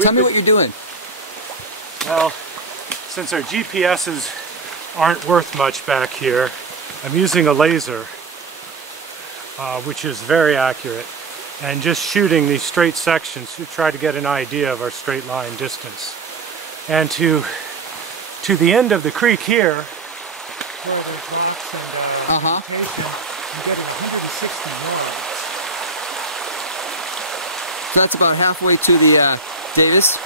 Tell me what you're doing. Well, since our GPSs aren't worth much back here, I'm using a laser, which is very accurate, and just shooting these straight sections to try to get an idea of our straight line distance. And to the end of the creek here, where there's rocks and vegetation, I'm getting 160 yards. So that's about halfway to the Davis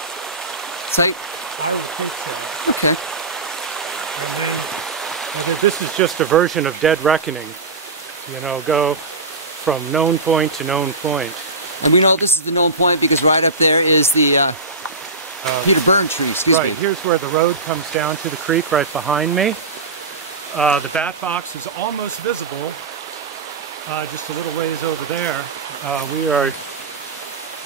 site? I would think so. Okay. And then this is just a version of dead reckoning. You know, go from known point to known point. And we know this is the known point because right up there is the Peter Burn tree, excuse me. Right, here's where the road comes down to the creek right behind me. The bat box is almost visible, just a little ways over there.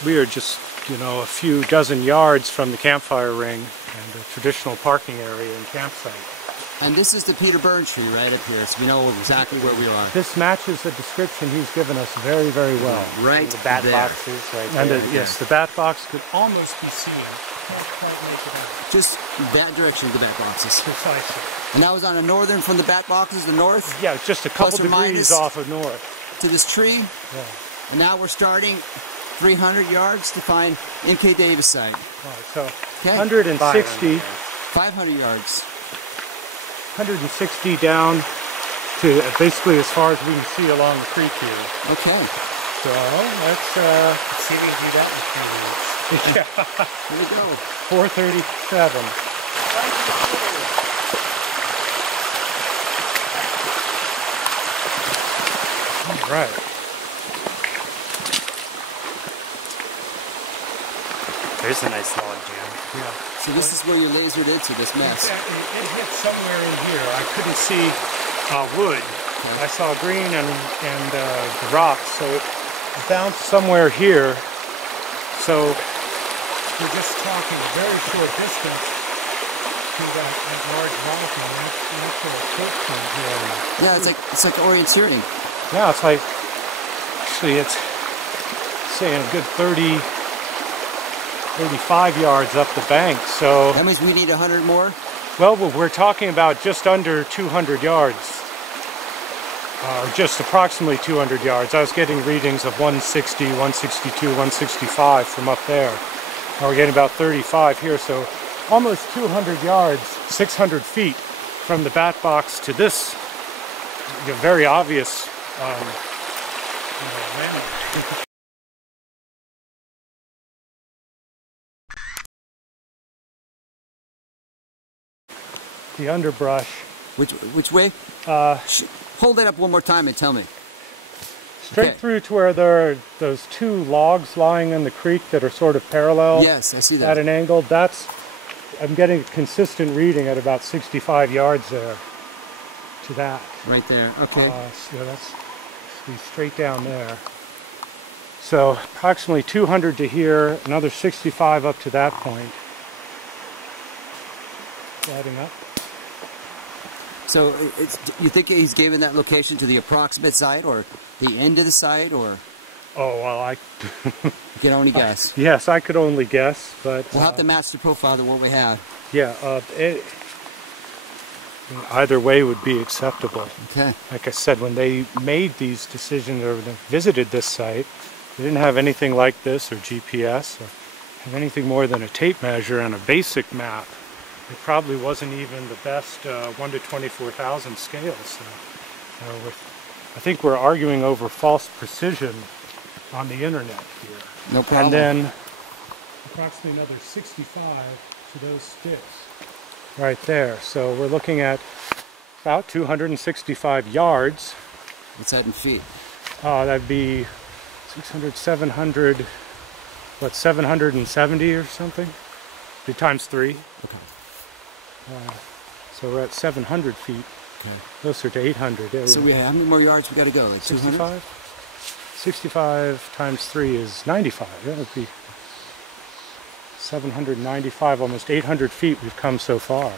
We are just, you know, a few dozen yards from the campfire ring and the traditional parking area and campsite. And this is the Peter Burn tree right up here, so we know exactly where we are. This matches the description he's given us very, very well. Right and the bat there. boxes right And there. yes, the bat box could almost be seen. Can't quite make it out. Just that direction of the bat boxes. Precisely. And that was on the northern from the bat boxes, the north? Yeah, it's just a couple Plus or minus degrees off of north. To this tree. Yeah. And now we're starting 300 yards to find MK Davis site. Right, so Okay. 160, 500 yards. 160 down to basically as far as we can see along the creek here. Okay. So let's See if we can do that in a few minutes. yeah, Here we go. 437. All right. There's a nice log jam. Yeah. So this is where you lasered into this mess. It hit somewhere in here. I couldn't see wood. Okay. I saw green and the rocks, so it bounced somewhere here. So we're just talking a very short distance to that large rock and that's where a footprint here. Yeah, it's like orienteering. Yeah, it's like, actually it's saying a good 30, 35 yards up the bank, so... That means we need 100 more? Well, we're talking about just under 200 yards. Just approximately 200 yards. I was getting readings of 160, 162, 165 from up there. Now we're getting about 35 here, so almost 200 yards, 600 feet from the bat box to this very obvious landmark. The underbrush. Which way? Hold that up one more time and tell me. Straight through to where there are those two logs lying in the creek that are sort of parallel. Yes, I see that. At an angle. I'm getting a consistent reading at about 65 yards there to that. Right there, okay. So that's straight down there. So approximately 200 to here, another 65 up to that point. Adding up. So you think he's given that location to the approximate site or the end of the site, or? Oh, well, You can only guess. Yes, I could only guess, but... We'll have to match the profile to what we have. Yeah, either way would be acceptable. Okay. Like I said, when they made these decisions or they visited this site, they didn't have anything like this or GPS or have anything more than a tape measure and a basic map. It probably wasn't even the best 1 to 24,000 scale. So I think we're arguing over false precision on the internet here. No problem. And then approximately another 65 to those sticks right there. So we're looking at about 265 yards. What's that in feet? That'd be 600, 700, what, 770 or something? Be times 3. Okay. So we're at 700 feet. Okay. Closer to 800. Yeah, So how many more yards we got to go? Like 200? 65 times 3 is 95. That would be 795, almost 800 feet we've come so far.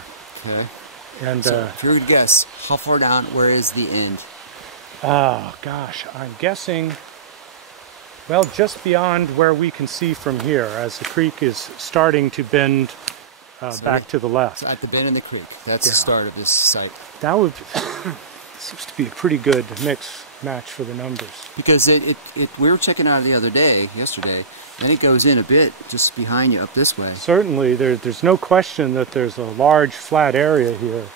Okay. And so if you were to guess, how far down, where is the end? oh gosh, I'm guessing Well, just beyond where we can see from here, as the creek is starting to bend back to the left. So at the bend in the creek, that's the start of this site. That would seems to be a pretty good match for the numbers. Because we were checking out the other day, yesterday, and it goes in a bit just behind you up this way. Certainly, there's no question that there's a large flat area here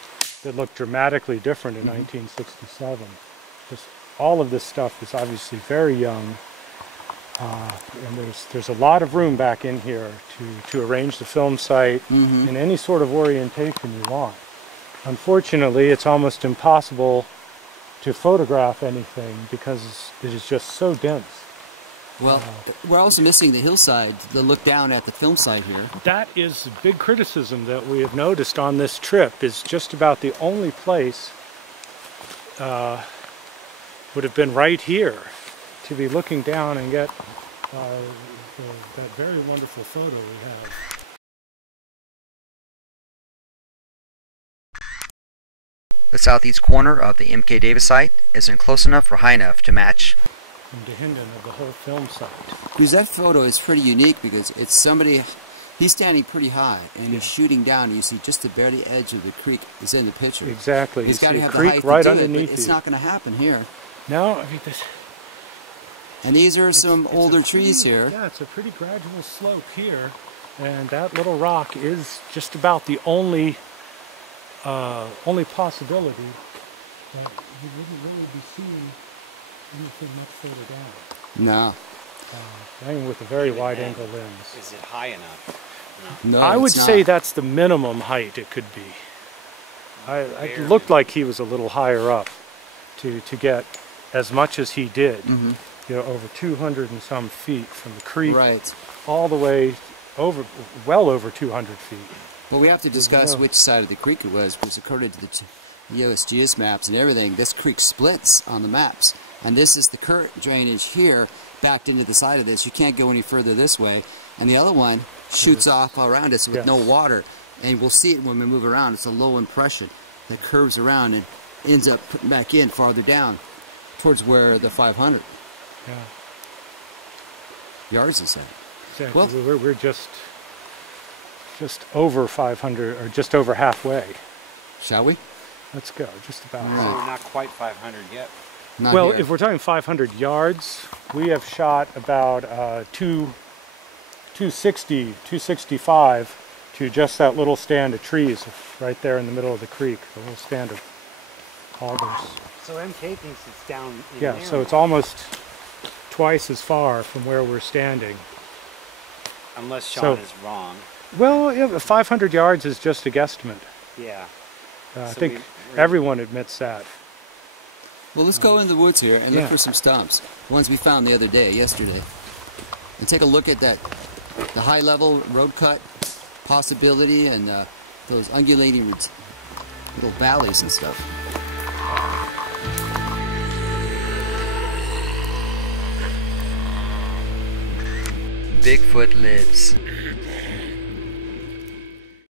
that looked dramatically different in 1967. Just all of this stuff is obviously very young. And there's a lot of room back in here to arrange the film site in any sort of orientation you want. Unfortunately, it's almost impossible to photograph anything because it is just so dense. Well, we're also missing the hillside to look down at the film site here. That is a big criticism that we have noticed on this trip. Is just about the only place would have been right here to be looking down and get that very wonderful photo we have. The southeast corner of the M.K. Davis site isn't close enough or high enough to match. And to Hinden of the whole film site. Because that photo is pretty unique because it's somebody, he's standing pretty high and he's shooting down and you see just the very edge of the creek is in the picture. Exactly. He's got to have the creek height right to do underneath it, but it's not going to happen here. No, I mean this. And these are some older trees here. Yeah, it's a pretty gradual slope here, and that little rock is just about the only possibility that you wouldn't really be seeing anything much further down. No. Hanging with a very wide-angle lens. Is it high enough? No, I would it's say not. that's the minimum height it could be. It looked like he was a little higher up to get as much as he did. You know, over 200 and some feet from the creek, right, all the way over, well over 200 feet. But we have to discuss which side of the creek it was, because according to the USGS maps and everything, this creek splits on the maps. And this is the current drainage here, backed into the side of this. You can't go any further this way. And the other one shoots off around us with no water. And we'll see it when we move around. It's a low impression that curves around and ends up putting back in farther down towards where the 500 yards is at. Exactly. Well, we're just over 500, or just over halfway. Shall we? Let's go, just about. So we're not quite 500 yet. Not well, here. if we're talking 500 yards, we have shot about 260, 265 to just that little stand of trees right there in the middle of the creek, the little stand of alders. So MK thinks it's down in Yeah, there. so it's almost twice as far from where we're standing. Unless Sean is wrong. Well, yeah, 500 yards is just a guesstimate. Yeah. I think everyone admits that. Well, let's go in the woods here and look for some stumps. The ones we found the other day, yesterday. And take a look at the high level road cut possibility and those undulating little valleys and stuff. Bigfoot lives.